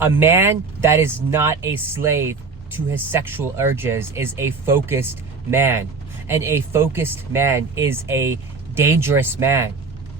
A man that is not a slave to his sexual urges is a focused man. And a focused man is a dangerous man.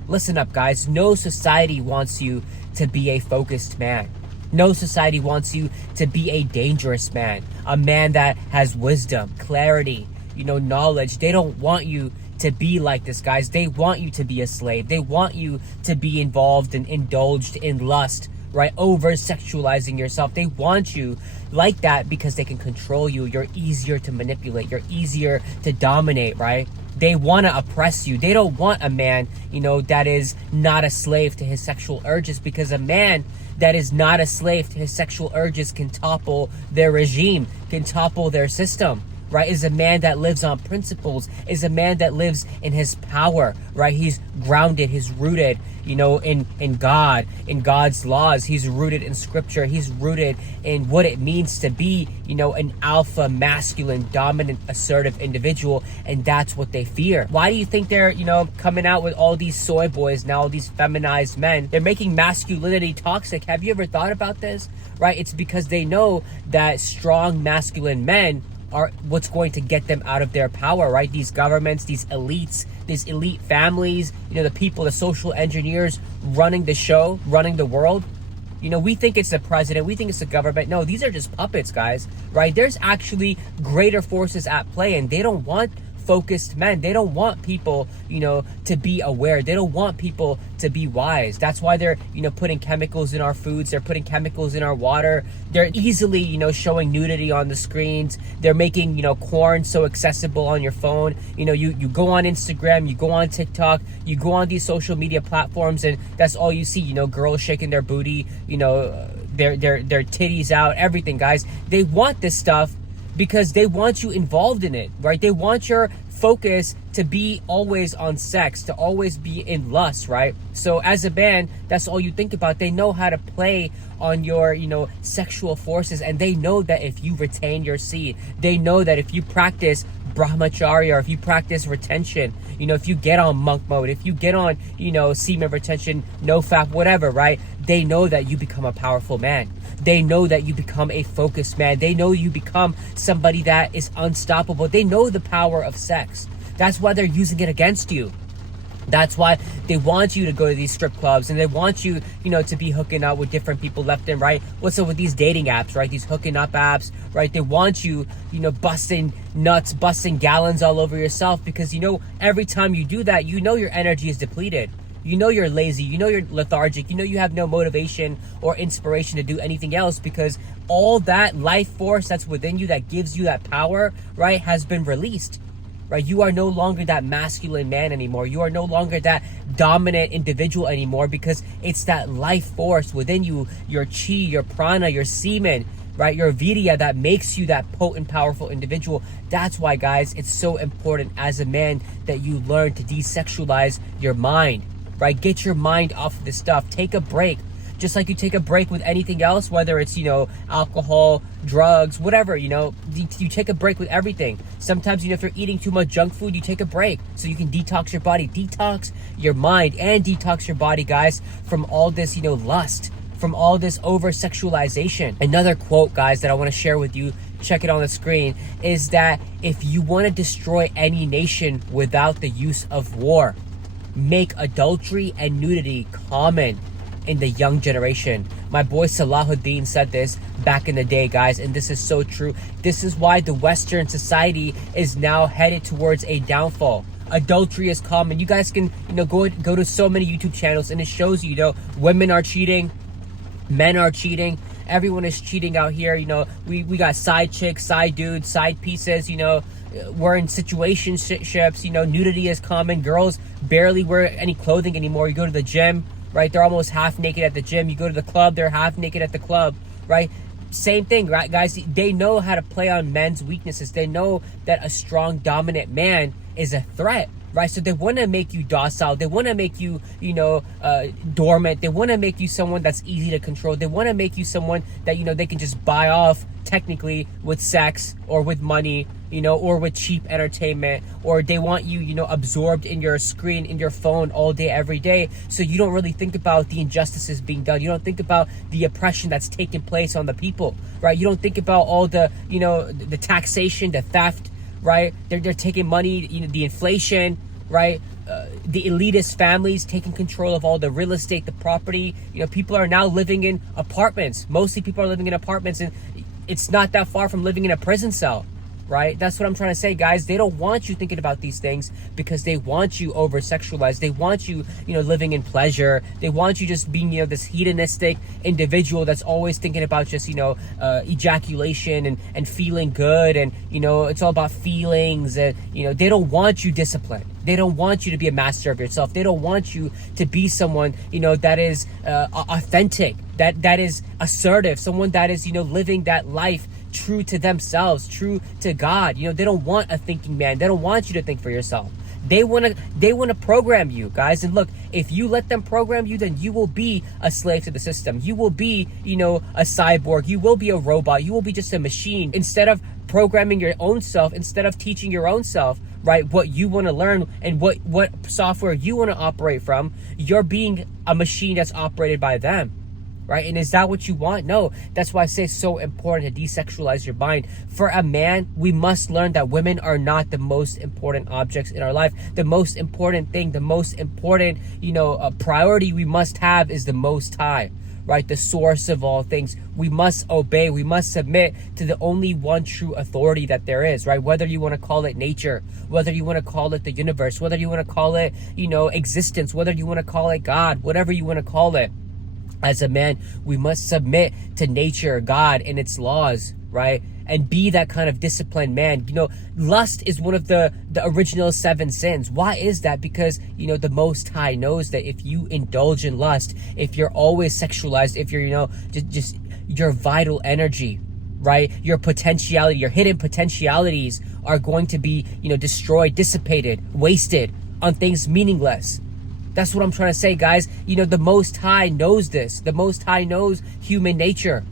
Listen up, guys. No society wants you to be a focused man. No society wants you to be a dangerous man. A man that has wisdom, clarity, knowledge. They don't want you to be like this, guys. They want you to be a slave. They want you to be involved and indulged in lust, right? Over sexualizing yourself. They want you like that because they can control you. You're easier to manipulate. You're easier to dominate, right? They want to oppress you. They don't want a man, that is not a slave to his sexual urges, because a man that is not a slave to his sexual urges can topple their regime, can topple their system, right? Is a man that lives on principles, is a man that lives in his power, right? He's grounded, he's rooted, in God, in God's laws. He's rooted in scripture. He's rooted in what it means to be, an alpha, masculine, dominant, assertive individual. And that's what they fear. Why do you think they're, coming out with all these soy boys now, all these feminized men? They're making masculinity toxic. Have you ever thought about this? Right? It's because they know that strong masculine men are what's going to get them out of their power, right? These governments, these elites, these elite families, the people, the social engineers running the show, running the world. We think it's the president, we think it's the government. No, these are just puppets, guys, right? There's actually greater forces at play, and they don't want focused men. They don't want people, to be aware. They don't want people to be wise. That's why they're, putting chemicals in our foods. They're putting chemicals in our water. They're easily, showing nudity on the screens. They're making, porn so accessible on your phone. You go on Instagram, you go on TikTok, you go on these social media platforms, and that's all you see, girls shaking their booty, their titties out, everything, guys. They want this stuff because they want you involved in it, right? They want your focus to be always on sex, to always be in lust, right? So as a man, that's all you think about. They know how to play on your, sexual forces, and they know that if you retain your seed, they know that if you practice brahmacharya, or if you practice retention, if you get on monk mode, if you get on, semen retention, nofap, whatever, right? They know that you become a powerful man. They know that you become a focused man. They know you become somebody that is unstoppable. They know the power of sex. That's why they're using it against you. That's why they want you to go to these strip clubs, and they want you, to be hooking up with different people left and right. What's up with these dating apps, right? These hooking up apps, right? They want you, busting nuts, busting gallons all over yourself, because, every time you do that, your energy is depleted. You're lazy, you're lethargic, you have no motivation or inspiration to do anything else, because all that life force that's within you that gives you that power, right, has been released, right? You are no longer that masculine man anymore. You are no longer that dominant individual anymore, because it's that life force within you, your chi, your prana, your semen, right, your virya, that makes you that potent, powerful individual. That's why, guys, it's so important as a man that you learn to desexualize your mind. Right? Get your mind off of this stuff. Take a break. Just like you take a break with anything else, whether it's, alcohol, drugs, whatever, you take a break with everything. Sometimes, if you're eating too much junk food, you take a break so you can detox your body, detox your mind, and detox your body, guys, from all this, lust, from all this over-sexualization. Another quote, guys, that I want to share with you, check it on the screen, is that if you want to destroy any nation without the use of war, make adultery and nudity common in the young generation. My boy Salahuddin said this back in the day, guys, and this is so true. This is why the Western society is now headed towards a downfall. Adultery is common. You guys can, go to so many YouTube channels, and it shows you, women are cheating, men are cheating, everyone is cheating out here. We got side chicks, side dudes, side pieces, we're in situationships, nudity is common. Girls barely wear any clothing anymore. You go to the gym, right? They're almost half naked at the gym. You go to the club, they're half naked at the club, right? Same thing, right, guys? They know how to play on men's weaknesses. They know that a strong, dominant man is a threat. right? So they want to make you docile. They want to make you, dormant. They want to make you someone that's easy to control. They want to make you someone that, they can just buy off technically with sex or with money, or with cheap entertainment, or they want you, absorbed in your screen, in your phone all day, every day. So you don't really think about the injustices being done. You don't think about the oppression that's taking place on the people, right? You don't think about all the, the taxation, the theft, right? They're taking money, the inflation, right? The elitist families taking control of all the real estate, the property. People are now living in apartments. Mostly people are living in apartments, and it's not that far from living in a prison cell, right? That's what I'm trying to say, guys. They don't want you thinking about these things because they want you over-sexualized. They want you, living in pleasure. They want you just being, this hedonistic individual that's always thinking about just, ejaculation and feeling good. And, it's all about feelings. And, they don't want you disciplined. They don't want you to be a master of yourself. They don't want you to be someone, that is authentic, that is assertive, someone that is, living that life true to themselves, true to God. They don't want a thinking man. They don't want you to think for yourself. They want to program you, guys. And look, if you let them program you, then you will be a slave to the system. You will be, a cyborg. You will be a robot. You will be just a machine. Instead of programming your own self, instead of teaching your own self, right, what you want to learn and what software you want to operate from, you're being a machine that's operated by them. Right? And is that what you want? No. That's why I say it's so important to desexualize your mind. For a man, we must learn that women are not the most important objects in our life. The most important thing, the most important, priority we must have is the Most High, right? The source of all things. We must obey. We must submit to the only one true authority that there is, right? Whether you want to call it nature, whether you want to call it the universe, whether you want to call it, existence, whether you want to call it God, whatever you want to call it. As a man, we must submit to nature, God, and its laws, right? And be that kind of disciplined man. Lust is one of the original 7 sins. Why is that? Because, the Most High knows that if you indulge in lust, if you're always sexualized, if you're, just your vital energy, right? Your potentiality, your hidden potentialities are going to be, destroyed, dissipated, wasted on things meaningless. That's what I'm trying to say, guys. The Most High knows this. The Most High knows human nature.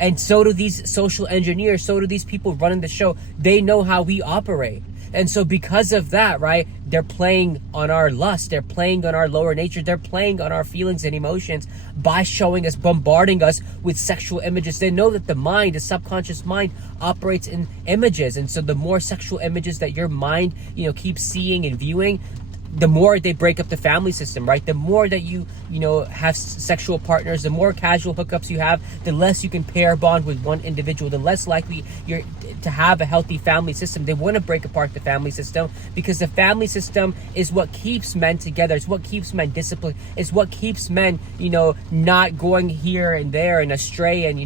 And so do these social engineers. So do these people running the show. They know how we operate. And so because of that, right, they're playing on our lust. They're playing on our lower nature. They're playing on our feelings and emotions by showing us, bombarding us with sexual images. They know that the mind, the subconscious mind, operates in images. And so the more sexual images that your mind, keeps seeing and viewing, the more they break up the family system, right? The more that you have sexual partners, the more casual hookups you have, the less you can pair bond with one individual, the less likely you're to have a healthy family system. They want to break apart the family system because the family system is what keeps men together. It's what keeps men disciplined. It's what keeps men, not going here and there and astray and,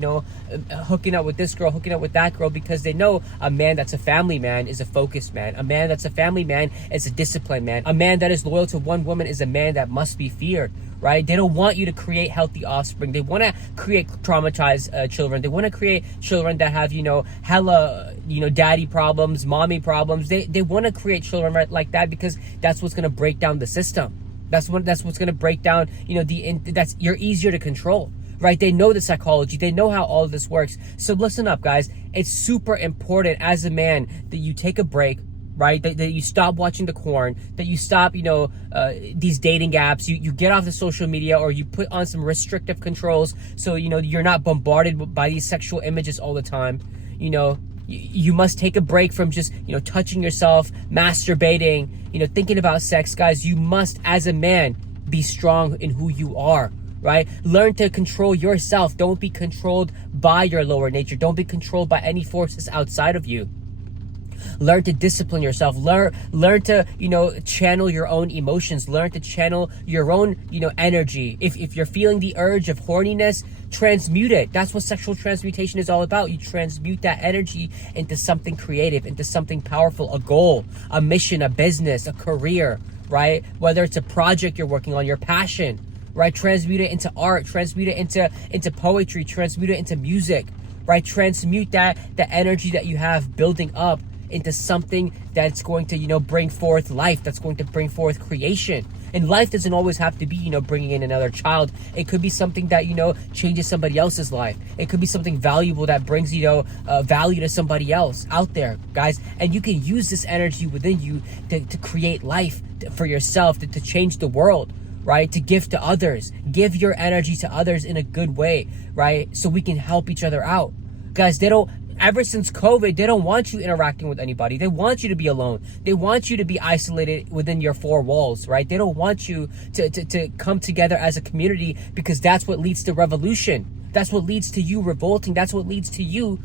hooking up with this girl, hooking up with that girl, because they know a man that's a family man is a focused man. A man that's a family man is a disciplined man. A man that is loyal to one woman is a man that must be feared, right? They don't want you to create healthy offspring. They want to create traumatized children. They want to create children that have, hella, daddy problems, mommy problems. They want to create children right like that because that's what's going to break down the system. That's what's going to break down, that's you're easier to control. Right? They know the psychology. They know how all of this works. So listen up, guys. It's super important as a man that you take a break, right? That you stop watching the porn, that you stop, these dating apps. You get off the social media, or you put on some restrictive controls so, you're not bombarded by these sexual images all the time. You must take a break from just, touching yourself, masturbating, thinking about sex. Guys, you must, as a man, be strong in who you are. Right? Learn to control yourself. Don't be controlled by your lower nature. Don't be controlled by any forces outside of you. Learn to discipline yourself. Learn to, channel your own emotions. Learn to channel your own, energy. If you're feeling the urge of horniness, transmute it. That's what sexual transmutation is all about. You transmute that energy into something creative, into something powerful, a goal, a mission, a business, a career, right? Whether it's a project you're working on, your passion, right? Transmute it into art, transmute it into poetry, transmute it into music, right? Transmute the energy that you have building up into something that's going to, bring forth life, that's going to bring forth creation. And life doesn't always have to be, bringing in another child. It could be something that, changes somebody else's life. It could be something valuable that brings, value to somebody else out there, guys. And you can use this energy within you to create life for yourself, to change the world, right? To give to others. Give your energy to others in a good way, right? So we can help each other out. Guys, ever since COVID, they don't want you interacting with anybody. They want you to be alone. They want you to be isolated within your four walls, right? They don't want you to come together as a community, because that's what leads to revolution. That's what leads to you revolting. That's what leads to you,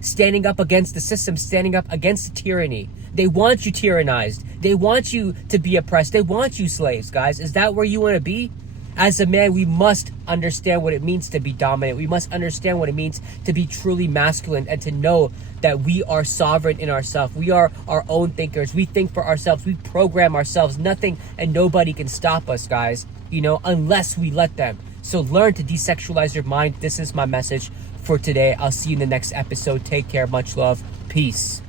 standing up against the system, standing up against the tyranny. They want you tyrannized. They want you to be oppressed. They want you slaves, guys. Is that where you want to be? As a man, we must understand what it means to be dominant. We must understand what it means to be truly masculine, and to know that we are sovereign in ourselves. We are our own thinkers. We think for ourselves. We program ourselves. Nothing and nobody can stop us, guys, unless we let them. So learn to desexualize your mind. This is my message for today. I'll see you in the next episode. Take care. Much love. Peace.